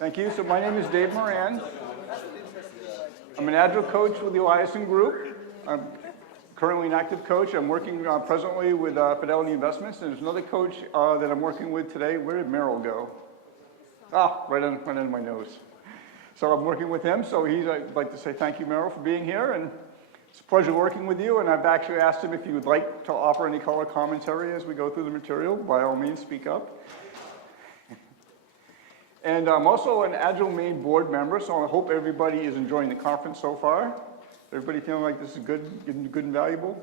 Thank you. So my name is Dave Moran. I'm an Agile coach with the Eliason Group. I'm currently an active coach. I'm working presently with Fidelity Investments, and there's another coach that I'm working with today. Where did Merrill go? Ah, right under my nose. So I'm working with him. So I'd like to say thank you, Merrill, for being here, and it's a pleasure working with you. And I've actually asked him if he would like to offer any color commentary as we go through the material. By all means, speak up. And I'm also an Agile Maine board member, so I hope everybody is enjoying the conference so far. Everybody feeling like this is good and valuable?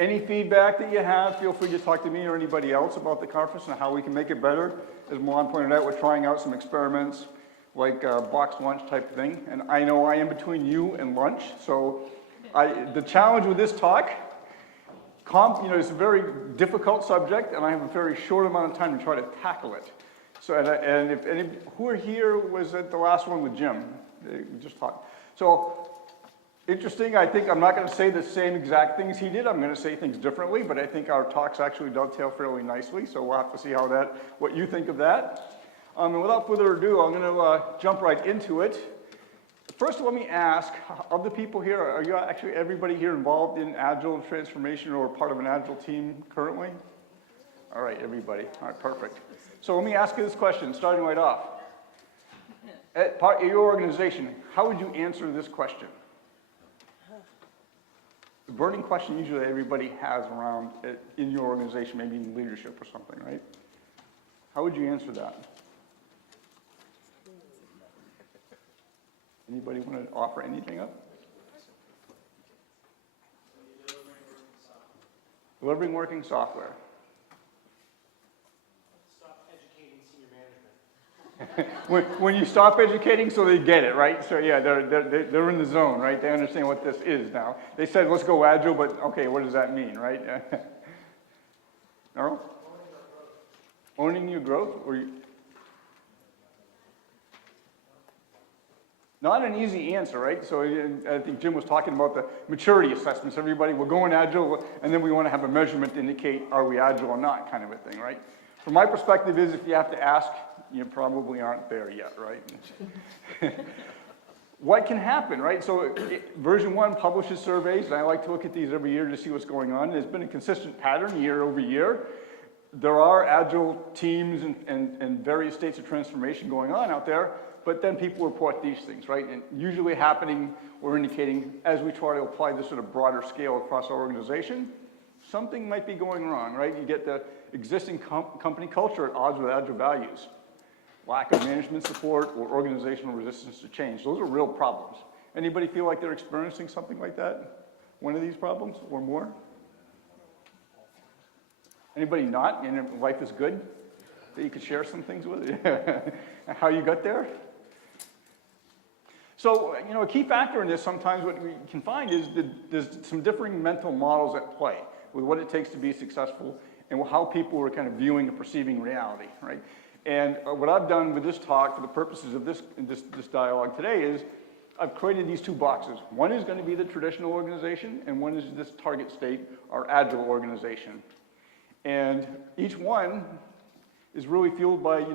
Any feedback that you have, feel free to talk to me or anybody else about the conference and how we can make it better. As Moran pointed out, we're trying out some experiments like box lunch type thing. And I know I am between you and lunch, so the challenge with this talk, it's a very difficult subject, and I have a very short amount of time to try to tackle it. So, and if any, who are here was at the last one with Jim? We just talked. So, interesting, I think I'm not going to say the same exact things he did. I'm going to say things differently, but I think our talks actually dovetail fairly nicely, so we'll have to see what you think of that. And without further ado, I'm going to jump right into it. First, let me ask, of the people here, are you actually everybody here involved in Agile transformation or part of an Agile team currently? All right, everybody. All right, perfect. So let me ask you this question, starting right off. At part of your organization, how would you answer this question? The burning question usually everybody has around in your organization, maybe in leadership or something, right? How would you answer that? Anybody want to offer anything up? Delivering working software. When you stop educating so they get it, right? So yeah, they're in the zone, right? They understand what this is now. They said, let's go Agile, but okay, what does that mean, right? Earl? Owning your growth? Not an easy answer, right? So I think Jim was talking about the maturity assessments. Everybody, we're going Agile, and then we want to have a measurement to indicate are we Agile or not, kind of a thing, right? From my perspective is if you have to ask, you probably aren't there yet, right? What can happen, right? So version 1 publishes surveys, and I like to look at these every year to see what's going on. There's been a consistent pattern year over year. There are Agile teams and various states of transformation going on out there, but then people report these things, right? And usually happening or indicating as we try to apply this at a broader scale across our organization, something might be going wrong, right? You get the existing company culture at odds with Agile values. Lack of management support or organizational resistance to change. Those are real problems. Anybody feel like they're experiencing something like that? One of these problems or more? Anybody not? And life is good? That you could share some things with? How you got there? So, a key factor in this sometimes what we can find is that there's some differing mental models at play with what it takes to be successful and how people are kind of viewing and perceiving reality, right? And what I've done with this talk for the purposes of this dialogue today is I've created these two boxes. One is going to be the traditional organization, and one is this target state, our Agile organization. And each one is really fueled by,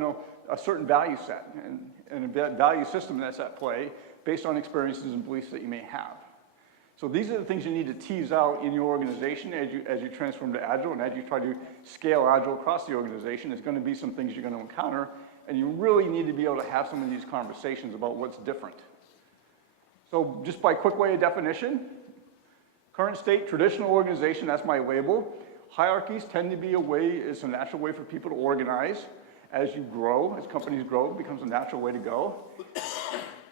a certain value set and a value system that's at play based on experiences and beliefs that you may have. So these are the things you need to tease out in your organization as you transform to Agile and as you try to scale Agile across the organization. There's going to be some things you're going to encounter, and you really need to be able to have some of these conversations about what's different. So just by quick way of definition, current state, traditional organization, that's my label. Hierarchies tend to be it's a natural way for people to organize. As you grow, as companies grow, it becomes a natural way to go.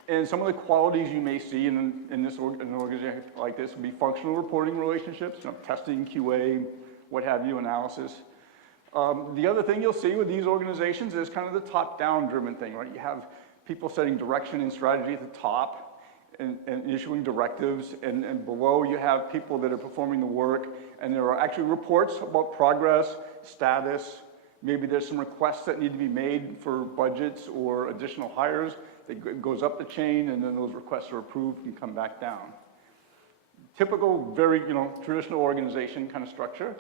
And some of the qualities you may see in an organization like this would be functional reporting relationships, testing, QA, what have you, analysis. The other thing you'll see with these organizations is kind of the top-down driven thing, right? You have people setting direction and strategy at the top and issuing directives, and below you have people that are performing the work, and there are actually reports about progress, status, maybe there's some requests that need to be made for budgets or additional hires. It goes up the chain, and then those requests are approved and come back down. Typical, very traditional organization kind of structure.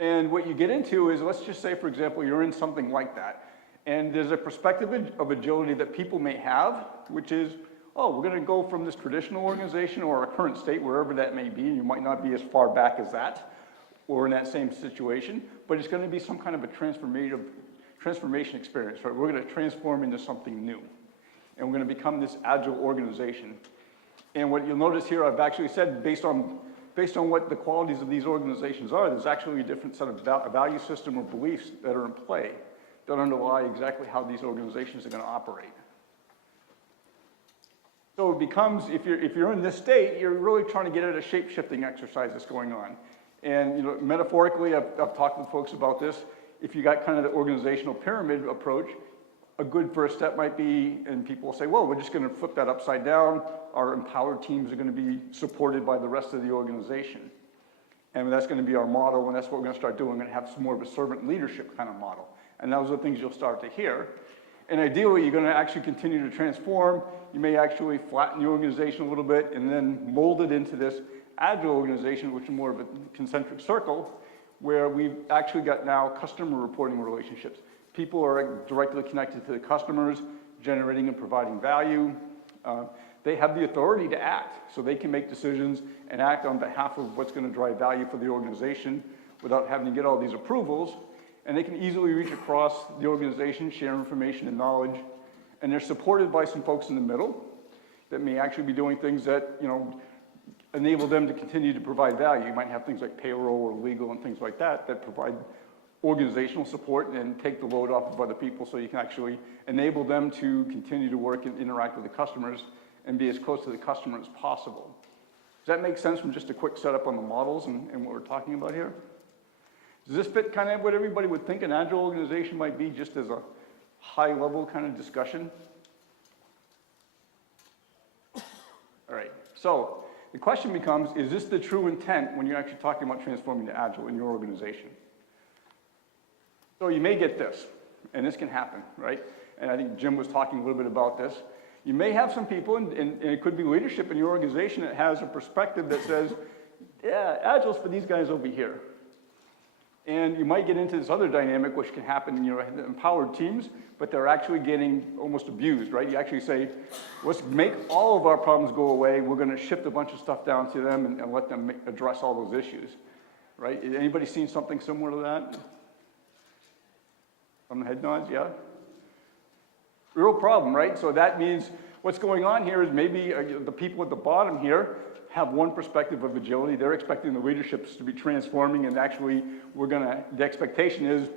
And what you get into is, let's just say, for example, you're in something like that, And there's a perspective of agility that people may have, which is, oh, we're going to go from this traditional organization or our current state, wherever that may be, and you might not be as far back as that, or in that same situation, but it's going to be some kind of a transformation experience, right? We're going to transform into something new, and we're going to become this agile organization. And what you'll notice here, I've actually said, based on what the qualities of these organizations are, there's actually a different set of value system or beliefs that are in play that underlie exactly how these organizations are going to operate. So it becomes, if you're in this state, you're really trying to get at a shape-shifting exercise that's going on. And metaphorically, I've talked with folks about this. If you got kind of the organizational pyramid approach, a good first step might be, and people will say, well, we're just going to flip that upside down. Our empowered teams are going to be supported by the rest of the organization. And that's going to be our model, and that's what we're going to start doing. We're going to have some more of a servant leadership kind of model. And those are the things you'll start to hear. And ideally, you're going to actually continue to transform. You may actually flatten the organization a little bit and then mold it into this agile organization, which is more of a concentric circle, where we've actually got now customer reporting relationships. People are directly connected to the customers, generating and providing value. They have the authority to act, so they can make decisions and act on behalf of what's going to drive value for the organization without having to get all these approvals. And they can easily reach across the organization, share information and knowledge, and they're supported by some folks in the middle that may actually be doing things that, enable them to continue to provide value. You might have things like payroll or legal and things like that that provide organizational support and take the load off of other people, so you can actually enable them to continue to work and interact with the customers and be as close to the customer as possible. Does that make sense from just a quick setup on the models and what we're talking about here? Does this fit kind of what everybody would think an agile organization might be, just as a high-level kind of discussion? All right, so the question becomes, is this the true intent when you're actually talking about transforming to agile in your organization? So you may get this, and this can happen, right? And I think Jim was talking a little bit about this. You may have some people, and it could be leadership in your organization, that has a perspective that says, yeah, agile's for these guys over here. And you might get into this other dynamic, which can happen in your empowered teams, but they're actually getting almost abused, right? You actually say, let's make all of our problems go away. We're going to shift a bunch of stuff down to them and let them address all those issues, right? Anybody seen something similar to that? Some head nods, yeah? Real problem, right? So that means what's going on here is maybe the people at the bottom here have one perspective of agility. They're expecting the leaderships to be transforming, and actually the expectation is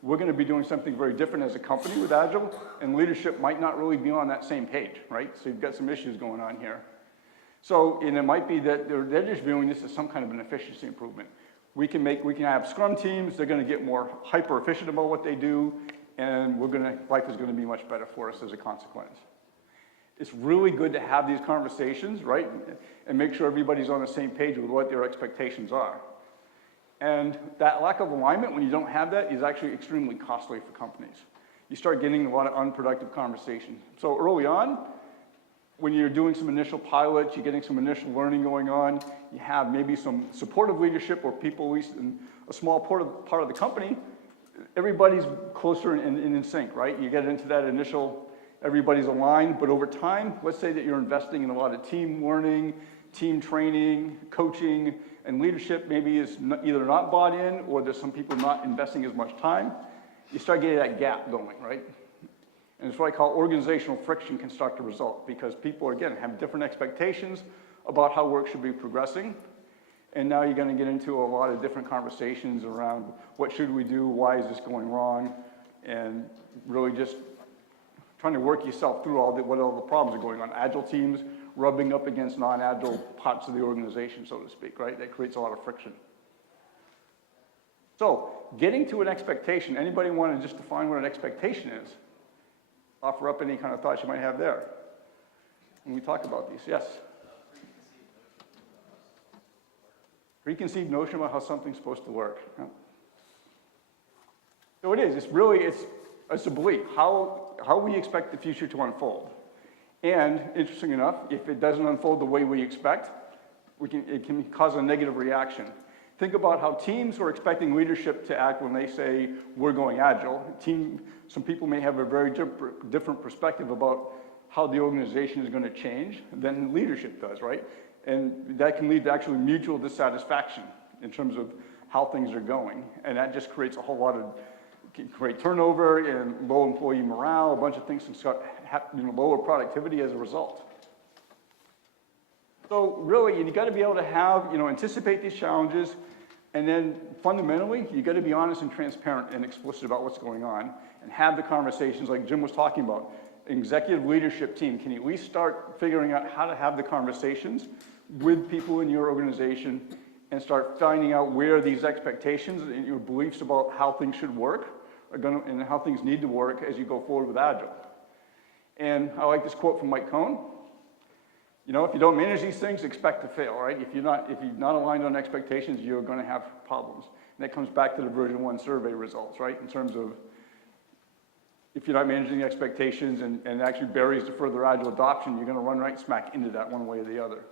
we're going to be doing something very different as a company with Agile, and leadership might not really be on that same page, right? So you've got some issues going on here. So, and it might be that they're just viewing this as some kind of an efficiency improvement. We can have Scrum teams, they're going to get more hyper efficient about what they do, and life is going to be much better for us as a consequence. It's really good to have these conversations, right? And make sure everybody's on the same page with what their expectations are. And that lack of alignment, when you don't have that, is actually extremely costly for companies. You start getting a lot of unproductive conversations. So early on, when you're doing some initial pilots, you're getting some initial learning going on, you have maybe some supportive leadership or people, at least in a small part of the company, everybody's closer and in sync, right? You get into that initial, everybody's aligned, but over time, let's say that you're investing in a lot of team learning, team training, coaching, and leadership maybe is either not bought in or there's some people not investing as much time. You start getting that gap going, right? And it's what I call organizational friction can start to result, because people, again, have different expectations about how work should be progressing. And now you're going to get into a lot of different conversations around what should we do, why is this going wrong, and really just trying to work yourself through what all the problems are going on. Agile teams rubbing up against non-agile parts of the organization, so to speak, right? That creates a lot of friction. So, getting to an expectation, anybody want to just define what an expectation is? Offer up any kind of thoughts you might have there when we talk about these. Yes? Preconceived notion about how something's supposed to work. Yeah. So it is. It's a belief, how we expect the future to unfold. And interesting enough, if it doesn't unfold the way we expect, it can cause a negative reaction. Think about how teams are expecting leadership to act when they say, we're going agile. Some people may have a very different perspective about how the organization is going to change than leadership does, right? And that can lead to actually mutual dissatisfaction in terms of how things are going. And that just creates a whole lot of, can create turnover and low employee morale, a bunch of things can start, lower productivity as a result. So really, you got to be able to have, anticipate these challenges, and then fundamentally, you got to be honest and transparent and explicit about what's going on, and have the conversations like Jim was talking about. Executive leadership team, can you at least start figuring out how to have the conversations with people in your organization and start finding out where these expectations and your beliefs about how things should work and how things need to work as you go forward with Agile. And I like this quote from Mike Cohn. If you don't manage these things, expect to fail, right? If you're not aligned on expectations, you're going to have problems. And that comes back to the version 1 survey results, right? In terms of if you're not managing the expectations and actually barriers to further Agile adoption, you're going to run right smack into that one way or the other.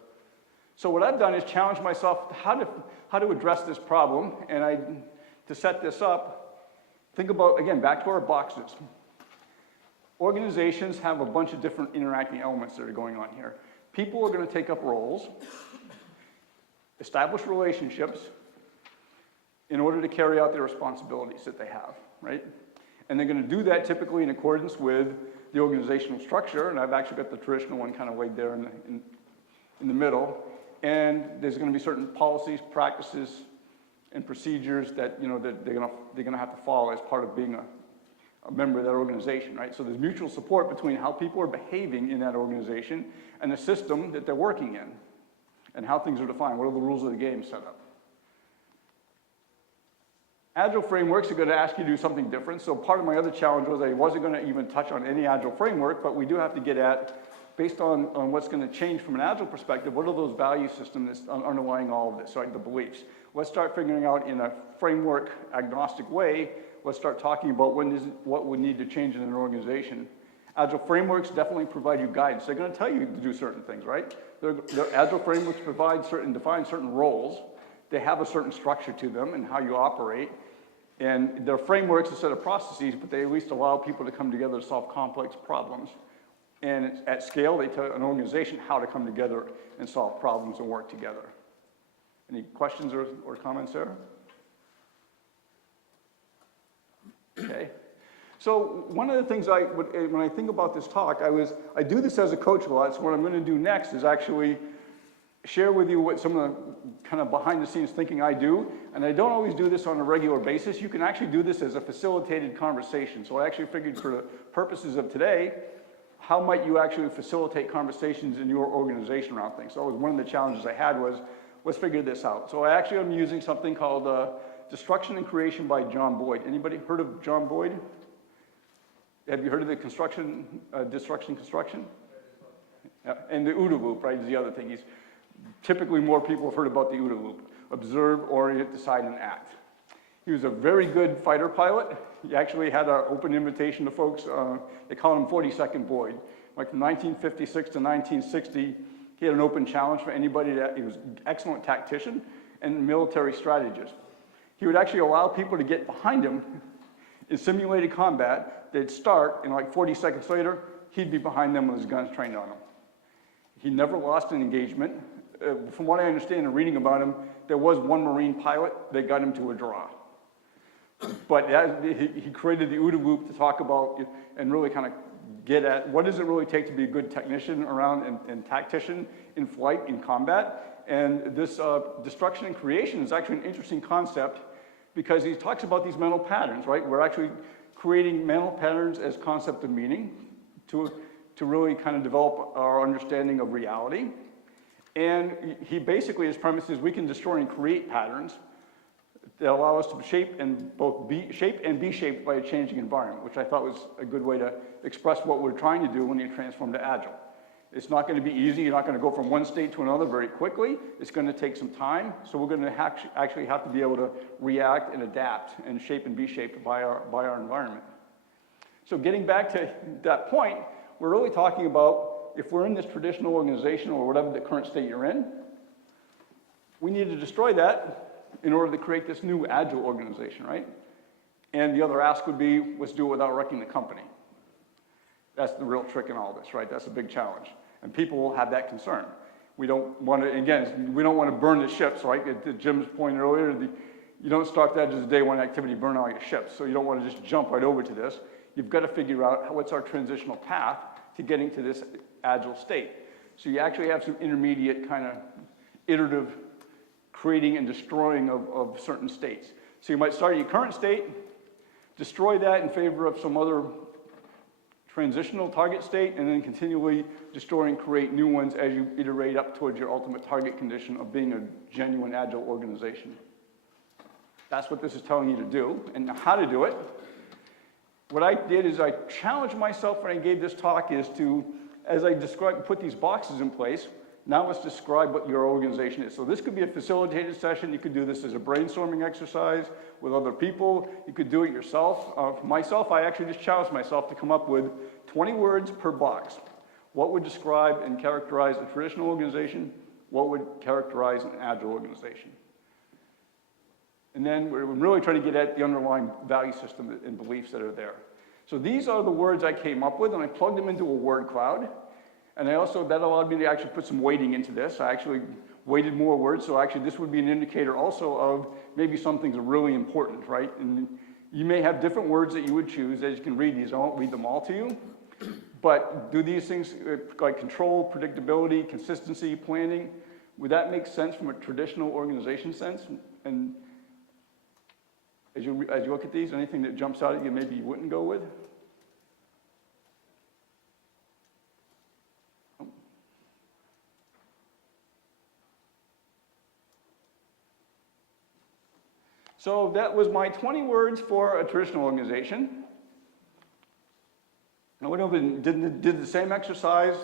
So what I've done is challenge myself how to address this problem, and to set this up, think about, again, back to our boxes. Organizations have a bunch of different interacting elements that are going on here. People are going to take up roles, establish relationships in order to carry out their responsibilities that they have, right? And they're going to do that typically in accordance with the organizational structure, and I've actually got the traditional one kind of laid there in the middle. And there's going to be certain policies, practices, and procedures that that they're going to have to follow as part of being a member of that organization, right? So there's mutual support between how people are behaving in that organization and the system that they're working in, and how things are defined. What are the rules of the game set up? Agile frameworks are going to ask you to do something different. So part of my other challenge was I wasn't going to even touch on any Agile framework, but we do have to get at, based on what's going to change from an Agile perspective, what are those value systems that's underlying all of this, right? The beliefs. Let's start figuring out in a framework agnostic way. Let's start talking about what would need to change in an organization. Agile frameworks definitely provide you guidance. They're going to tell you to do certain things, right? The Agile frameworks define certain roles. They have a certain structure to them and how you operate. And they're frameworks instead of processes, but they at least allow people to come together to solve complex problems. And at scale, they tell an organization how to come together and solve problems and work together. Any questions or comments there? Okay. So one of the things when I think about this talk, I do this as a coach a lot, so what I'm going to do next is actually share with you what some of the kind of behind the scenes thinking I do, and I don't always do this on a regular basis. You can actually do this as a facilitated conversation. So I actually figured for the purposes of today, how might you actually facilitate conversations in your organization around things? So one of the challenges I had was, let's figure this out. So I'm using something called Destruction and Creation by John Boyd. Anybody heard of John Boyd? Have you heard of the destruction, construction? Yeah. And the OODA loop, right, is the other thing. Typically more people have heard about the OODA loop. Observe, orient, decide, and act. He was a very good fighter pilot. He actually had an open invitation to folks. They call him 42nd Boyd. Like from 1956 to 1960, he had an open challenge for anybody. He was an excellent tactician and military strategist. He would actually allow people to get behind him in simulated combat. They'd start, and like 40 seconds later, he'd be behind them with his guns trained on them. He never lost an engagement. From what I understand in reading about him, there was one Marine pilot that got him to a draw. But he created the OODA loop to talk about and really kind of get at what does it really take to be a good technician around and tactician in flight, in combat. And this destruction and creation is actually an interesting concept because he talks about these mental patterns, right? We're actually creating mental patterns as concept of meaning to really kind of develop our understanding of reality. And he basically, his premise is we can destroy and create patterns that allow us to shape and be shaped by a changing environment, which I thought was a good way to express what we're trying to do when you transform to Agile. It's not going to be easy. You're not going to go from one state to another very quickly. It's going to take some time. So we're going to actually have to be able to react and adapt and shape and be shaped by our environment. So getting back to that point, we're really talking about if we're in this traditional organization or whatever the current state you're in, we need to destroy that in order to create this new Agile organization, right? And the other ask would be, let's do it without wrecking the company. That's the real trick in all this, right? That's a big challenge. And people will have that concern. We don't want to, again, we don't want to burn the ships, right? To Jim's point earlier, you don't start that as a day one activity, burn all your ships. So you don't want to just jump right over to this. You've got to figure out what's our transitional path to getting to this Agile state. So you actually have some intermediate kind of iterative creating and destroying of certain states. So you might start at your current state, destroy that in favor of some other transitional target state, and then continually destroy and create new ones as you iterate up towards your ultimate target condition of being a genuine Agile organization. That's what this is telling you to do, and how to do it. What I did is I challenged myself when I gave this talk is to, as I described, put these boxes in place, now let's describe what your organization is. So this could be a facilitated session. You could do this as a brainstorming exercise with other people. You could do it yourself. For myself, I actually just challenged myself to come up with 20 words per box. What would describe and characterize a traditional organization? What would characterize an Agile organization? And then we're really trying to get at the underlying value system and beliefs that are there. So these are the words I came up with, and I plugged them into a word cloud. And that allowed me to actually put some weighting into this. I actually weighted more words, so actually this would be an indicator also of maybe some things are really important, right? And you may have different words that you would choose as you can read these. I won't read them all to you. But do these things like control, predictability, consistency, planning, would that make sense from a traditional organization sense? And as you look at these, anything that jumps out at you maybe you wouldn't go with? So that was my 20 words for a traditional organization. I went over and did the same exercise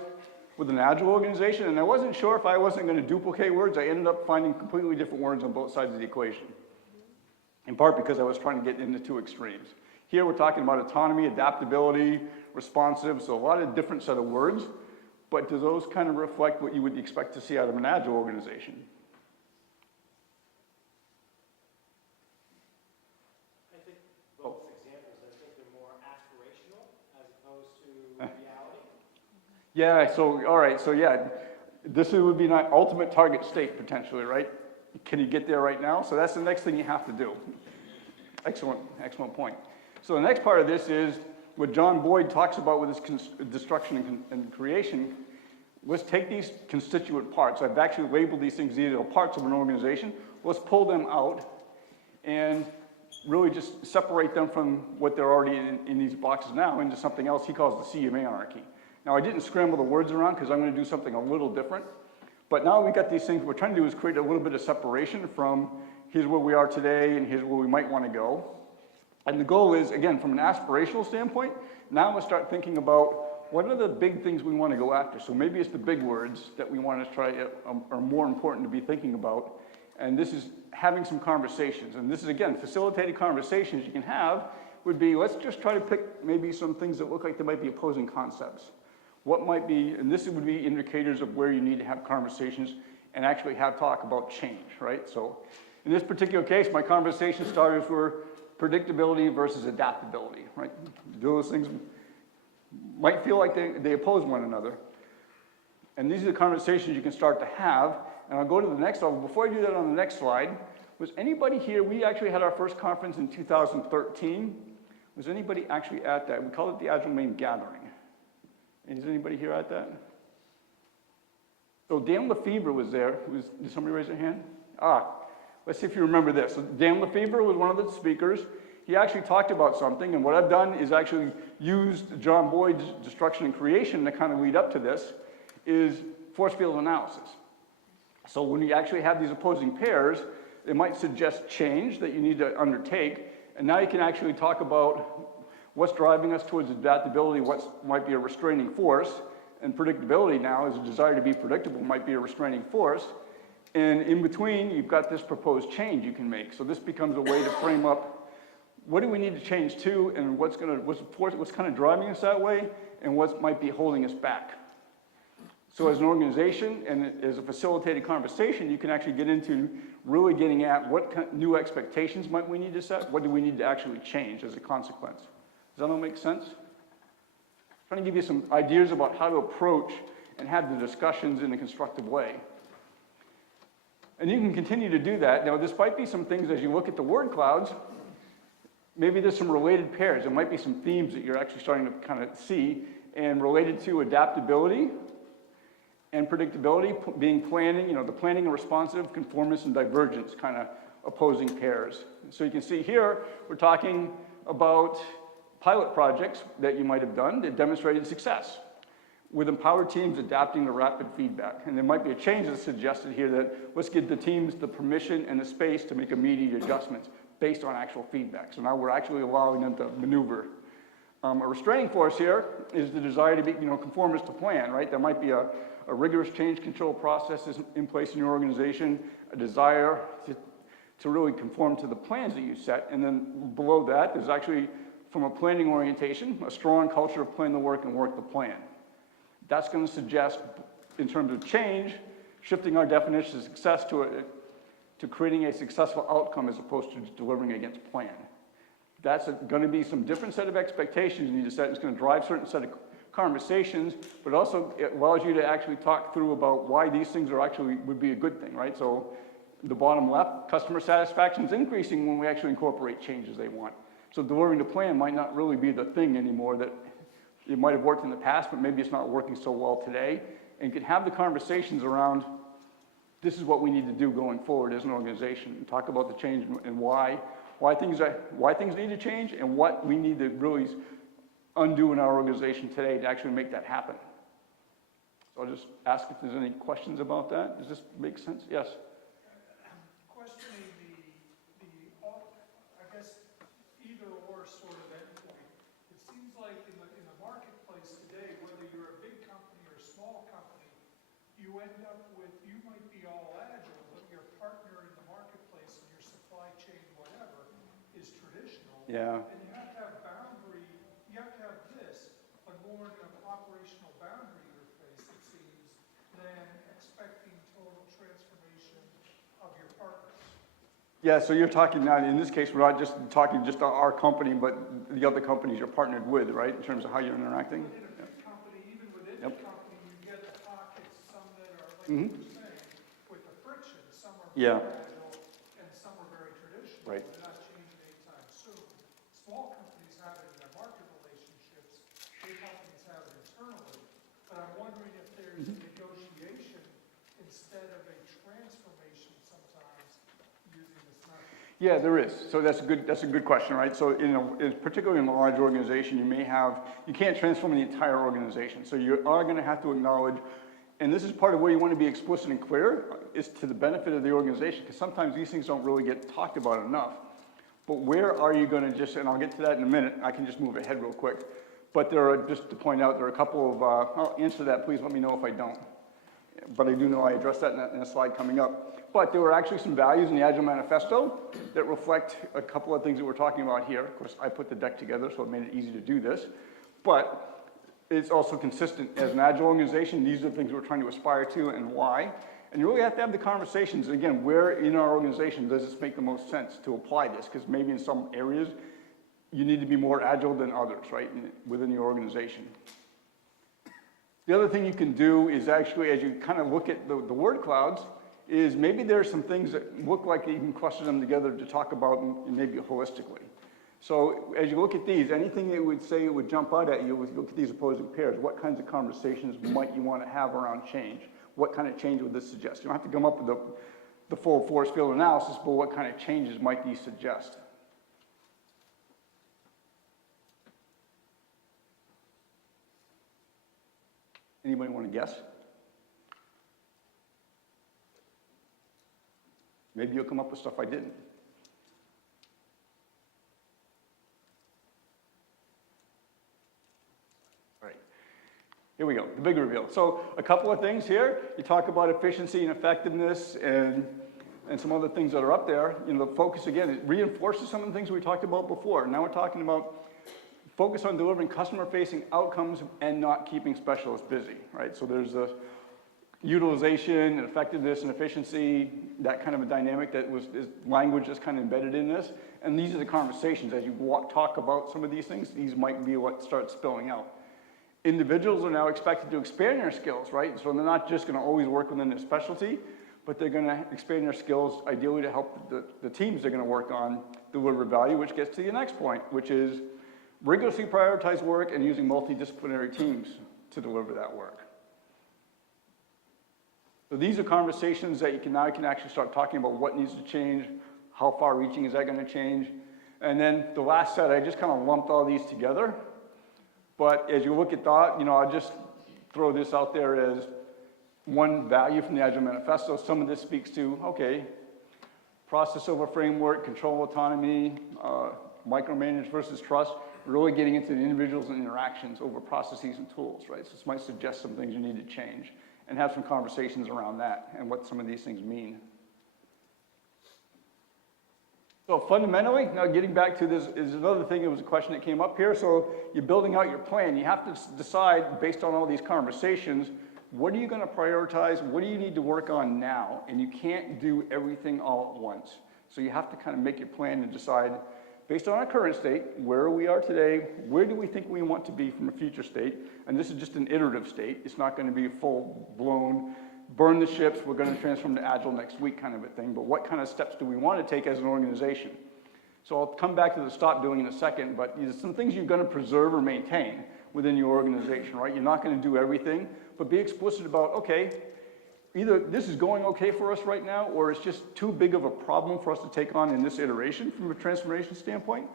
with an Agile organization, and I wasn't sure if I wasn't going to duplicate words. I ended up finding completely different words on both sides of the equation, in part because I was trying to get into two extremes. Here we're talking about autonomy, adaptability, responsive, so a lot of different set of words, but do those kind of reflect what you would expect to see out of an Agile organization? Yeah, so, all right, so yeah, this would be my ultimate target state potentially, right? Can you get there right now? So that's the next thing you have to do. Excellent, excellent point. So the next part of this is what John Boyd talks about with his destruction and creation. Let's take these constituent parts. I've actually labeled these things either parts of an organization. Let's pull them out and really just separate them from what they're already in these boxes now into something else he calls the CMA hierarchy. Now, I didn't scramble the words around because I'm going to do something a little different. But now we got these things, what we're trying to do is create a little bit of separation from here's where we are today and here's where we might want to go. And the goal is, again, from an aspirational standpoint, now let's start thinking about what are the big things we want to go after. So maybe it's the big words that we want to try are more important to be thinking about. And this is having some conversations. And this is, again, facilitated conversations you can have would be, let's just try to pick maybe some things that look like they might be opposing concepts. What might be, and this would be indicators of where you need to have conversations and actually have talk about change, right? So in this particular case, my conversation starters were predictability versus adaptability, right? Those things might feel like they oppose one another. And these are the conversations you can start to have. And I'll go to the next level. Before I do that on the next slide, was anybody here, we actually had our first conference in 2013. Was anybody actually at that? We call it the Agile Maine Gathering. Is anybody here at that? So Dan Lefebvre was there. Did somebody raise their hand? Let's see if you remember this. So Dan Lefebvre was one of the speakers. He actually talked about something, and what I've done is actually used John Boyd's destruction and creation to kind of lead up to this, is force field analysis. So when you actually have these opposing pairs, it might suggest change that you need to undertake, and now you can actually talk about what's driving us towards adaptability, what might be a restraining force, and predictability now is a desire to be predictable might be a restraining force, and in between, you've got this proposed change you can make. So this becomes a way to frame up what do we need to change to, and what's kind of driving us that way, and what might be holding us back. So as an organization and as a facilitated conversation, you can actually get into really getting at what new expectations might we need to set, what do we need to actually change as a consequence. Does that all make sense? Trying to give you some ideas about how to approach and have the discussions in a constructive way. And you can continue to do that. Now, this might be some things as you look at the word clouds, maybe there's some related pairs. There might be some themes that you're actually starting to kind of see, and related to adaptability and predictability, being planning, the planning and responsive, conformance and divergence kind of opposing pairs. So you can see here, we're talking about pilot projects that you might have done that demonstrated success with empowered teams adapting to rapid feedback. And there might be a change that's suggested here that let's give the teams the permission and the space to make immediate adjustments based on actual feedback. So now we're actually allowing them to maneuver. A restraining force here is the desire to be, conformist to plan, right? There might be a rigorous change control process in place in your organization, a desire to really conform to the plans that you set. And then below that, there's actually, from a planning orientation, a strong culture of plan the work and work the plan. That's going to suggest, in terms of change, shifting our definition of success to creating a successful outcome as opposed to just delivering against plan. That's going to be some different set of expectations you need to set. It's going to drive certain set of conversations, but also it allows you to actually talk through about why these things are actually would be a good thing, right? So the bottom left, customer satisfaction is increasing when we actually incorporate changes they want. So delivering the plan might not really be the thing anymore that it might have worked in the past, but maybe it's not working so well today. And you can have the conversations around this is what we need to do going forward as an organization, and talk about the change and why things need to change and what we need to really undo in our organization today to actually make that happen. So I'll just ask if there's any questions about that. Does this make sense? Yes? Questioning I guess, either or sort of endpoint. It seems like in the marketplace today, whether you're a big company or a small company, you end up with, you might be all agile, but your partner in the marketplace and your supply chain, whatever, is traditional. Yeah. And you have to have you have to have this, but more in an operational boundary interface, it seems, than expecting total transformation of your partners. Yeah, so you're talking now, in this case, we're not just talking just our company, but the other companies you're partnered with, right, in terms of how you're interacting? Within a big company, even within Yep. the company, you get the pockets, some that are, like Mhm. you were saying, with the friction, some are Yeah. very agile and some are very traditional. Right. They're not changing anytime soon. Small companies have it in their market relationships, big companies have it internally. But I'm wondering if there's a negotiation instead of a transformation sometimes using this method. Yeah, there is. So that's a good question, right? So particularly in a large organization, you can't transform the entire organization. So you are going to have to acknowledge, and this is part of where you want to be explicit and clear, is to the benefit of the organization, because sometimes these things don't really get talked about enough. But where are you going to just, and I'll get to that in a minute, I can just move ahead real quick. But just to point out, there are a couple of, I'll answer that, please let me know if I don't. But I do know I addressed that in a slide coming up. But there were actually some values in the Agile Manifesto that reflect a couple of things that we're talking about here. Of course, I put the deck together, so it made it easy to do this. But it's also consistent as an Agile organization. These are the things we're trying to aspire to and why. And you really have to have the conversations. And again, where in our organization does this make the most sense to apply this? Because maybe in some areas, you need to be more agile than others, right, within your organization. The other thing you can do is actually, as you kind of look at the word clouds, is maybe there are some things that look like you can cluster them together to talk about maybe holistically. So as you look at these, anything that would say it would jump out at you, look at these opposing pairs, what kinds of conversations might you want to have around change? What kind of change would this suggest? You don't have to come up with the full force field analysis, but what kind of changes might these suggest? Anybody want to guess? Maybe you'll come up with stuff I didn't. All right, here we go, the big reveal. So a couple of things here. You talk about efficiency and effectiveness and some other things that are up there. The focus, again, it reinforces some of the things we talked about before. Now we're talking about focus on delivering customer-facing outcomes and not keeping specialists busy, right? So there's a utilization and effectiveness and efficiency, that kind of a dynamic is language that's kind of embedded in this. And these are the conversations as you talk about some of these things, these might be what starts spilling out. Individuals are now expected to expand their skills, right? So they're not just gonna always work within their specialty, but they're gonna expand their skills ideally to help the teams they're gonna work on deliver value, which gets to the next point, which is rigorously prioritize work and using multidisciplinary teams to deliver that work. So these are conversations that you can actually start talking about what needs to change, how far reaching is that going to change. And then the last set, I just kind of lumped all these together. But as you look at that, I'll just throw this out there as one value from the Agile Manifesto. Some of this speaks to, okay, process over framework, control autonomy, micromanage versus trust, really getting into the individuals and interactions over processes and tools, right? So this might suggest some things you need to change and have some conversations around that and what some of these things mean. So fundamentally, now getting back to this is another thing, it was a question that came up here. So you're building out your plan. You have to decide based on all these conversations, what are you going to prioritize? What do you need to work on now? And you can't do everything all at once. So you have to kind of make your plan and decide based on our current state, where we are today, where do we think we want to be from a future state? And this is just an iterative state. It's not going to be a full-blown, burn the ships, we're going to transform to Agile next week kind of a thing, but what kind of steps do we want to take as an organization? So I'll come back to the stop doing in a second, but there's some things you're going to preserve or maintain within your organization, right? You're not going to do everything, but be explicit about, okay, either this is going okay for us right now, or it's just too big of a problem for us to take on in this iteration from a transformation standpoint.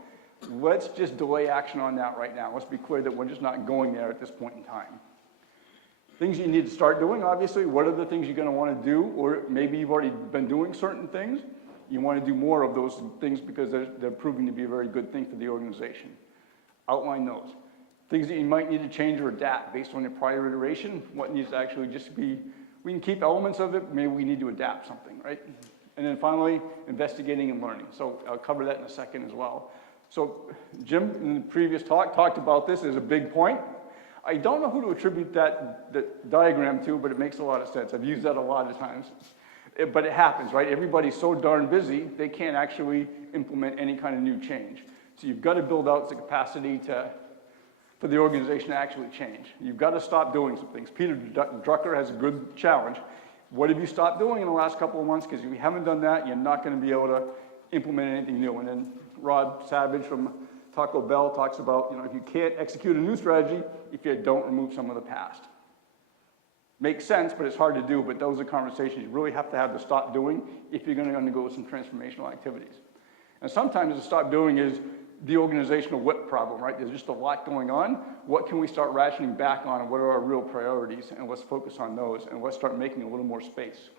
Let's just delay action on that right now. Let's be clear that we're just not going there at this point in time. Things you need to start doing, obviously, what are the things you're gonna wanna do, or maybe you've already been doing certain things. You wanna do more of those things because they're proving to be a very good thing for the organization. Outline those. Things that you might need to change or adapt based on your prior iteration, what needs to actually just be, we can keep elements of it, maybe we need to adapt something, right? And then finally, investigating and learning. So I'll cover that in a second as well. So Jim, in the previous talk, talked about this as a big point. I don't know who to attribute that diagram to, but it makes a lot of sense. I've used that a lot of times. But it happens, right? Everybody's so darn busy, they can't actually implement any kind of new change. So you've got to build out the capacity for the organization to actually change. You've got to stop doing some things. Peter Drucker has a good challenge. What have you stopped doing in the last couple of months? Because if you haven't done that, you're not going to be able to implement anything new. And then Rod Savage from Taco Bell talks about, if you can't execute a new strategy, if you don't remove some of the past. Makes sense, but it's hard to do, but those are conversations you really have to stop doing if you're going to undergo some transformational activities. And sometimes the stop doing is the organizational whip problem, right? There's just a lot going on. What can we start rationing back on, and what are our real priorities? And let's focus on those, and let's start making a little more space.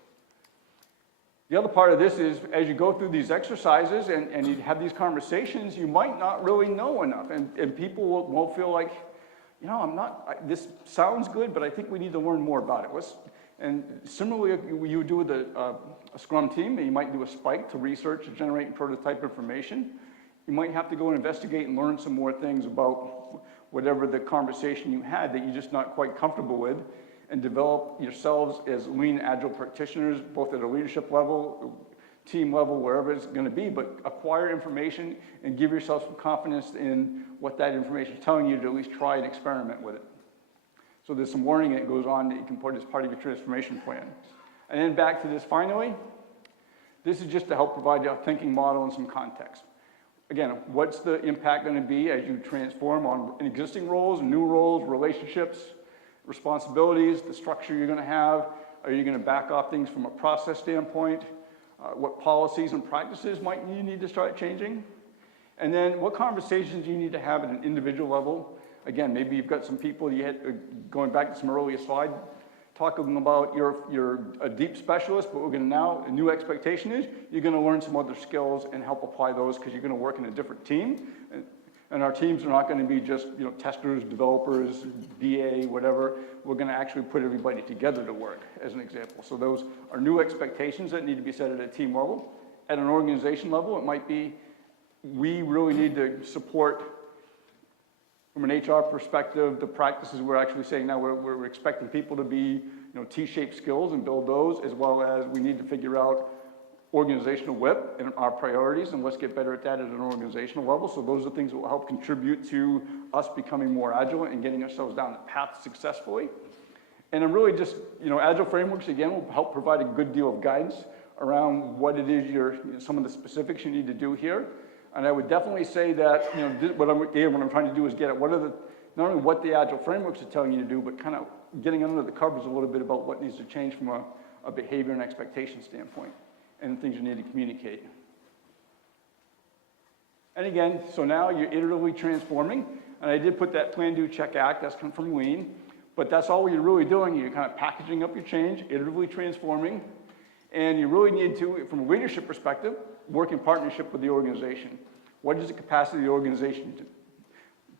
The other part of this is, as you go through these exercises and you have these conversations, you might not really know enough, and people will feel like, this sounds good, but I think we need to learn more about it. And similarly, you would do with a Scrum team, you might do a spike to research, to generate and prototype information. You might have to go and investigate and learn some more things about whatever the conversation you had that you're just not quite comfortable with, and develop yourselves as lean, agile practitioners, both at a leadership level, team level, wherever it's going to be, but acquire information and give yourself some confidence in what that information is telling you to at least try and experiment with it. So there's some learning that goes on that you can put as part of your transformation plan. And then back to this finally, this is just to help provide you a thinking model and some context. Again, what's the impact going to be as you transform on existing roles, new roles, relationships, responsibilities, the structure you're going to have? Are you going to back off things from a process standpoint? What policies and practices might you need to start changing? And then what conversations do you need to have at an individual level? Again, maybe you've got some people, going back to some earlier slide, talking about you're a deep specialist, but a new expectation is you're going to learn some other skills and help apply those because you're going to work in a different team. And our teams are not going to be just testers, developers, BA, whatever. We're going to actually put everybody together to work, as an example. So those are new expectations that need to be set at a team level. At an organization level, it might be we really need to support From an HR perspective, the practices we're actually saying now, we're expecting people to be, T-shaped skills and build those, as well as we need to figure out organizational whip and our priorities, and let's get better at that at an organizational level. So those are things that will help contribute to us becoming more agile and getting ourselves down the path successfully. And I'm really just, Agile frameworks, again, will help provide a good deal of guidance around what it is some of the specifics you need to do here. And I would definitely say that, what I'm trying to do is get at not only what the Agile frameworks are telling you to do, but kind of getting under the covers a little bit about what needs to change from a behavior and expectation standpoint, and things you need to communicate. And again, so now you're iteratively transforming, and I did put that plan, do, check, act, that's come from Lean, but that's all you're really doing. You're kind of packaging up your change, iteratively transforming, and you really need to, from a leadership perspective, work in partnership with the organization. What is the capacity of the organization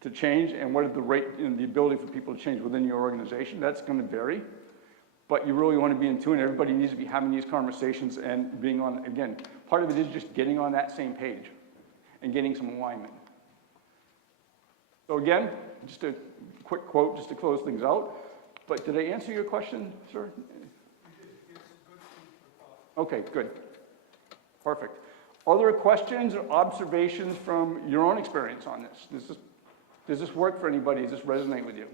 to change, and what is the rate and the ability for people to change within your organization? That's going to vary, but you really want to be in tune. Everybody needs to be having these conversations and being on, again, part of it is just getting on that same page and getting some alignment. So again, just a quick quote just to close things out. But did I answer your question, sir? Okay, good. Perfect. Other questions or observations from your own experience on this? Does this work for anybody? Does this resonate with you?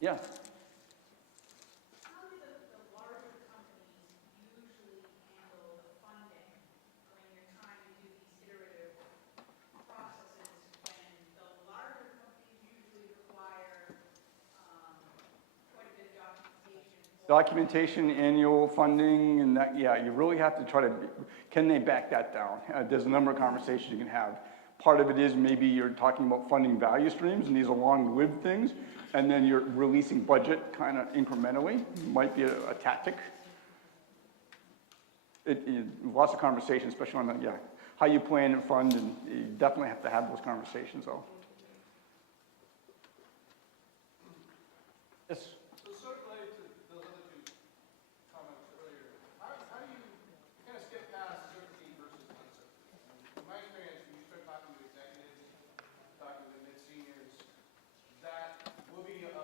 Yeah. How do the larger companies usually handle the funding when you're trying to do these iterative processes, when the larger companies usually require quite a bit of documentation? Documentation, annual funding, and that, yeah, you really have to try to, can they back that down? There's a number of conversations you can have. Part of it is maybe you're talking about funding value streams, and these are long-lived things, and then you're releasing budget kind of incrementally. Might be a tactic. Lots of conversations, especially on the, how you plan and fund, and you definitely have to have those conversations, though. Yes? So sort of related to those other two comments earlier, how do you kind of skip past certainty versus uncertainty? In my experience, when you start talking to executives, talking to mid-seniors, that will be a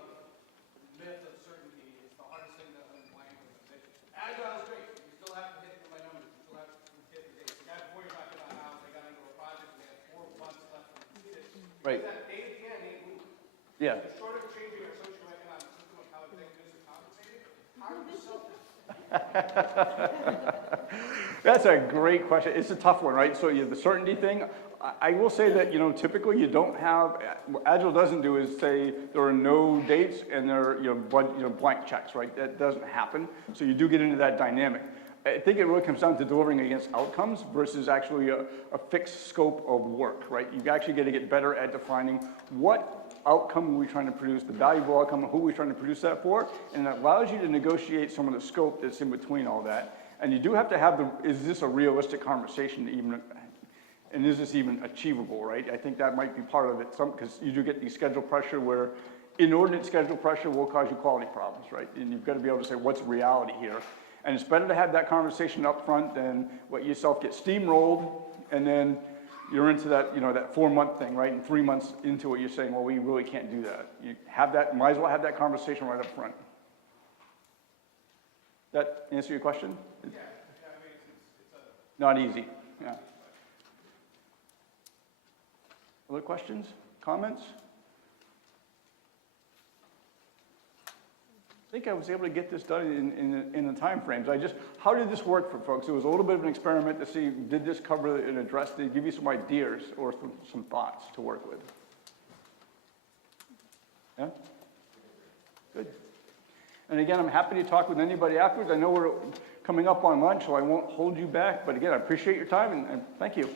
myth of certainty. It's the hardest thing to unwind with. Agile is great. You still have to hit my numbers. You still have to hit the dates. The guy before you talked about how they got into a project and they had 4 months left to complete it. Right. That date at the end ain't moving. Yeah. Short of changing our socioeconomic system of how executives are compensated, how are you self? That's a great question. It's a tough one, right? So the certainty thing, I will say that, typically you don't have, what Agile doesn't do is say there are no dates and there are, blank checks, right? That doesn't happen. So you do get into that dynamic. I think it really comes down to delivering against outcomes versus actually a fixed scope of work, right? You actually got to get better at defining what outcome are we trying to produce, the valuable outcome, who are we trying to produce that for, and it allows you to negotiate some of the scope that's in between all that. And you do have to have is this a realistic conversation even, and is this even achievable, right? I think that might be part of it, because you do get the schedule pressure where inordinate schedule pressure will cause you quality problems, right? And you've got to be able to say, what's reality here? And it's better to have that conversation up front than let yourself get steamrolled, and then you're into that, that 4-month thing, right? And 3 months into it, you're saying, well, we really can't do that. You might as well have that conversation right up front. That answer your question? Yeah, I mean, it's Not easy, yeah. Other questions, comments? I think I was able to get this done in the time frames. How did this work for folks? It was a little bit of an experiment to see, did this cover and address, did it give you some ideas or some thoughts to work with? Yeah? Good. And again, I'm happy to talk with anybody afterwards. I know we're coming up on lunch, so I won't hold you back. But again, I appreciate your time and thank you.